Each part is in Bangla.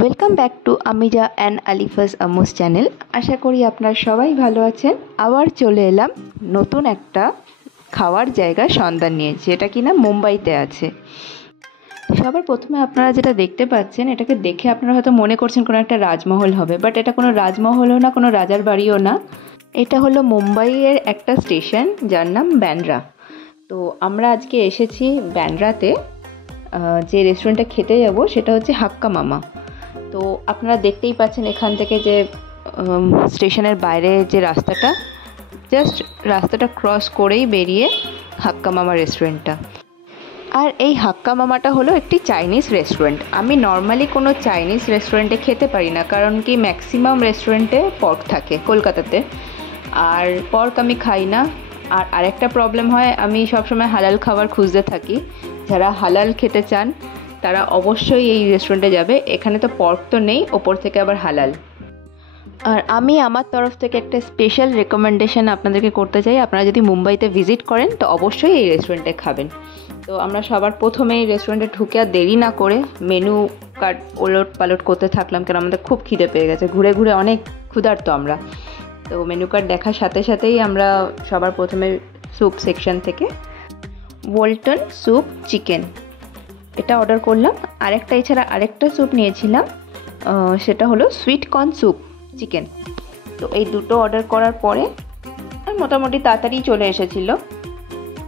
ওয়েলকাম ব্যাক টু আমিজা অ্যান্ড আলিফাস আমোস চ্যানেল। আশা করি আপনারা সবাই ভালো আছেন। আবার চলে এলাম নতুন একটা খাওয়ার জায়গার সন্ধান নিয়ে, যেটা কিনা মুম্বাইতে আছে। সবার প্রথমে আপনারা যেটা দেখতে পাচ্ছেন, এটাকে দেখে আপনারা হয়তো মনে করছেন কোনো একটা রাজমহল হবে, বাট এটা কোনো রাজমহলও না, কোনো রাজার বাড়িও না। এটা হলো মুম্বাইয়ের একটা স্টেশন, যার নাম ব্যান্ড্রা। তো আমরা আজকে এসেছি ব্যান্ড্রাতে। যে রেস্টুরেন্টটা খেতে যাব সেটা হচ্ছে হাক্কা মামা। তো আপনারা দেখতেই পাচ্ছেন এখান থেকে যে স্টেশনের বাইরে যে রাস্তাটা, জাস্ট রাস্তাটা ক্রস করেই বেরিয়ে হাক্কা মামা রেস্টুরেন্টটা। আর এই হাক্কা মামাটা হলো একটি চাইনিজ রেস্টুরেন্ট। আমি নর্মালি কোনো চাইনিজ রেস্টুরেন্টে খেতে পারি না, কারণ কি ম্যাক্সিমাম রেস্টুরেন্টে পর্ক থাকে কলকাতাতে, আর পর্ক আমি খাই না। আর আরেকটা প্রবলেম হয়, আমি সবসময় হালাল খাবার খুঁজতে থাকি। যারা হালাল খেতে চান তারা অবশ্যই এই রেস্টুরেন্টে যাবে। এখানে তো পর্ক তো নেই, ওপর থেকে আবার হালাল। আর আমি আমার তরফ থেকে একটা স্পেশাল রেকমেন্ডেশন আপনাদেরকে করতে চাই, আপনারা যদি মুম্বাইতে ভিজিট করেন তো অবশ্যই এই রেস্টুরেন্টে খাবেন। তো আমরা সবার প্রথমেই রেস্টুরেন্টে ঢুকে আর দেরি না করে মেনু কার্ড ওলট পালট করতে থাকলাম, কারণ আমাদের খুব খিদে পেয়ে গেছে, ঘুরে ঘুরে অনেক ক্ষুধার্ত আমরা। তো মেনু কার্ড দেখার সাথে সাথেই আমরা সবার প্রথমে স্যুপ সেকশন থেকে ওয়ালটন স্যুপ চিকেন এটা অর্ডার করলাম। আরেকটা এছাড়া আরেকটা স্যুপ নিয়েছিলাম, সেটা হলো সুইট কর্ন স্যুপ চিকেন। তো এই দুটো অর্ডার করার পরে মোটামুটি তাড়াতাড়ি চলে এসেছিলো।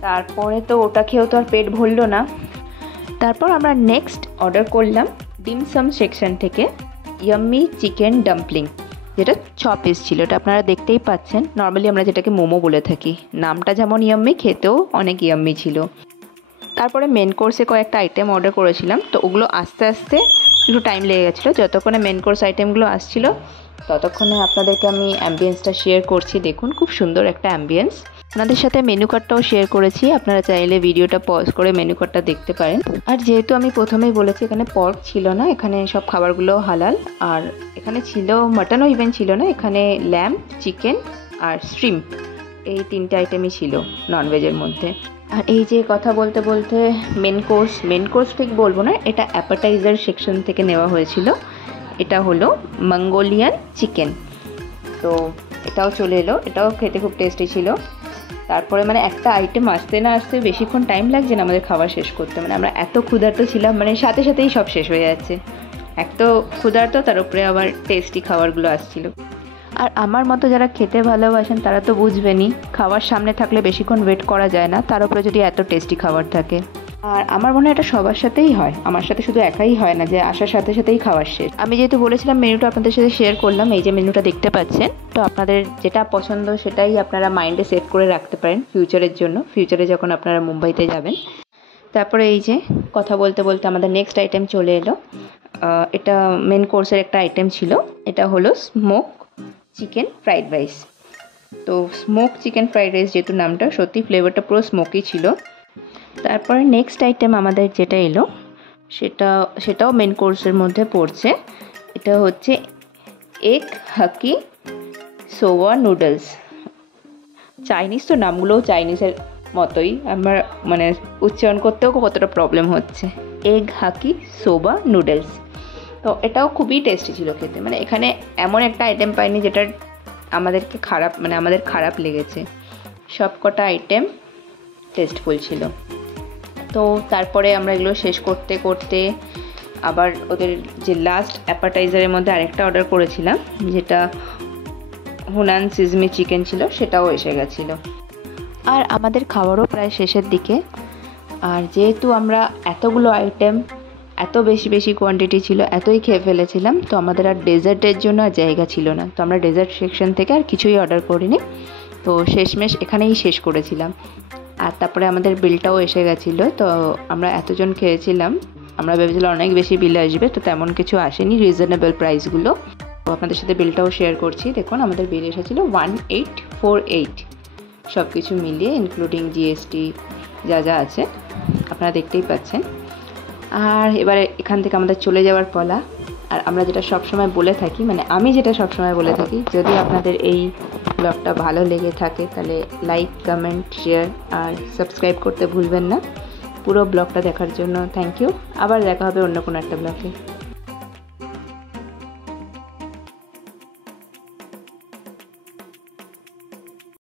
তারপরে তো ওটা খেয়েও তো আর পেট ভরলো না। তারপর আমরা নেক্সট অর্ডার করলাম ডিমসাম সেকশন থেকে ইয়াম্মি চিকেন ডাম্পলিং, যেটা 6 পিস ছিল। এটা আপনারা দেখতেই পাচ্ছেন। নর্মালি আমরা যেটাকে মোমো বলে থাকি, নামটা যেমন ইয়াম্মি, খেতেও অনেক ইয়াম্মি ছিল। তারপরে মেন কোর্সে কয়েকটা আইটেম অর্ডার করেছিলাম, তো ওগুলো আস্তে আস্তে একটু টাইম লেগে গেছিলো। যতক্ষণে মেন কোর্স আইটেমগুলো আসছিল ততক্ষণে আপনাদেরকে আমি অ্যাম্বিয়েন্সটা শেয়ার করছি। দেখুন খুব সুন্দর একটা অ্যাম্বিয়েন্স। আপনাদের সাথে মেনু কার্ডটাও শেয়ার করেছি, আপনারা চাইলে ভিডিওটা পজ করে মেনু কার্ডটা দেখতে পারেন। আর যেহেতু আমি প্রথমেই বলেছি এখানে পর্ক ছিল না, এখানে সব খাবারগুলো হালাল। আর এখানে ছিল মাটনও ইভেন ছিল না, এখানে ল্যাম্ব, চিকেন আর শ্রিম্প, এই 3টে আইটেমই ছিল ননভেজের মধ্যে। আর এই যে কথা বলতে বলতে মেন কোর্স ঠিক বলবো না, এটা অ্যাপাটাইজার সেকশন থেকে নেওয়া হয়েছিল। এটা হলো মঙ্গোলিয়ান চিকেন। তো এটাও চলে এলো, এটাও খেতে খুব টেস্টি ছিল। তারপরে মানে একটা আইটেম আসতে না আসতে বেশিক্ষণ টাইম লাগছে না আমাদের খাবার শেষ করতে। মানে আমরা এত ক্ষুধার্ত ছিলাম, মানে সাথে সাথেই সব শেষ হয়ে যাচ্ছে। এক তো ক্ষুধার্ত, তার উপরে আবার টেস্টি খাবারগুলো আসছিল। আর আমার মতো যারা খেতে ভালোবাসেন তারা তো বুঝবেনই, খাবার সামনে থাকলে বেশিক্ষণ ওয়েট করা যায় না, তার উপরে যদি এত টেস্টি খাবার থাকে। আর আমার মনে হয় এটা সবার সাথেই হয়, আমার সাথে শুধু একাই হয় না যে আসার সাথে সাথেই খাবার শেষ। আমি যেহেতু বলেছিলাম মেনুটা আপনাদের সাথে শেয়ার করলাম, এই যে মেনুটা দেখতে পাচ্ছেন। তো আপনাদের যেটা পছন্দ সেটাই আপনারা মাইন্ডে সেভ করে রাখতে পারেন ফিউচারের জন্য, ফিউচারে যখন আপনারা মুম্বাইতে যাবেন। তারপরে এই যে কথা বলতে বলতে আমাদের নেক্সট আইটেম চলে এলো। এটা মেন কোর্সের একটা আইটেম ছিল, এটা হলো স্মোক চিকেন ফ্রাইড রাইস। তো স্মোক চিকেন ফ্রাইড রাইস যেহেতু নামটা, সত্যি ফ্লেভারটা পুরো স্মোকি ছিল। তারপরে নেক্সট আইটেম আমাদের যেটা এলো সেটাও মেন কোর্সের মধ্যে পড়ছে। এটা হচ্ছে এগ হাকি সোয়া নুডলস। চাইনিজ তো নামগুলোও চাইনিজের মতোই, আমার মানে উচ্চারণ করতেও কতটা প্রবলেম হচ্ছে। Egg হাকি Soba noodles. তো এটাও খুবই টেস্টি ছিল খেতে। মানে এখানে এমন একটা আইটেম পাইনি যেটা আমাদের খারাপ লেগেছে। সব কটা আইটেম টেস্টফুল ছিল। তো তারপরে আমরা এগুলো শেষ করতে করতে আবার ওদের যে লাস্ট অ্যাপাটাইজারের মধ্যে আরেকটা অর্ডার করেছিলাম, যেটা হুনান সিজমি চিকেন ছিল, সেটাও এসে গেছিলো। আর আমাদের খাবারও প্রায় শেষের দিকে। আর যেহেতু আমরা এতগুলো আইটেম, এত বেশি কোয়ান্টিটি ছিল, এতই খেয়ে ফেলেছিলাম, তো আমাদের আর ডেজার্টের জন্য আর জায়গা ছিল না। তো আমরা ডেজার্ট সেকশন থেকে আর কিছুই অর্ডার করিনি, তো শেষমেশ এখানেই শেষ করেছিলাম। আর তারপরে আমাদের বিলটাও এসে গেছিলো। তো আমরা এতজন খেয়েছিলাম, আমরা ভেবেছিলাম অনেক বেশি বিল আসবে, তো তেমন কিছু আসেনি, রিজনেবল প্রাইসগুলো। তো আপনাদের সাথে বিলটাও শেয়ার করছি। দেখুন আমাদের বিল এসেছিলো 1848, সব কিছু মিলিয়ে ইনক্লুডিং জিএসটি যা যা আছে আপনারা দেখতেই পাচ্ছেন। আর এবারে এখান থেকে আমাদের চলে যাওয়ার পালা। আর আমরা যেটা সবসময় বলে থাকি, মানে আমি যেটা সবসময় বলে থাকি, যদি আপনাদের এই ব্লগটা ভালো লেগে থাকে তাহলে লাইক, কমেন্ট, শেয়ার আর সাবস্ক্রাইব করতে ভুলবেন না। পুরো ব্লগটা দেখার জন্য থ্যাংক ইউ। আবার দেখা হবে অন্য কোনো একটা ব্লগে।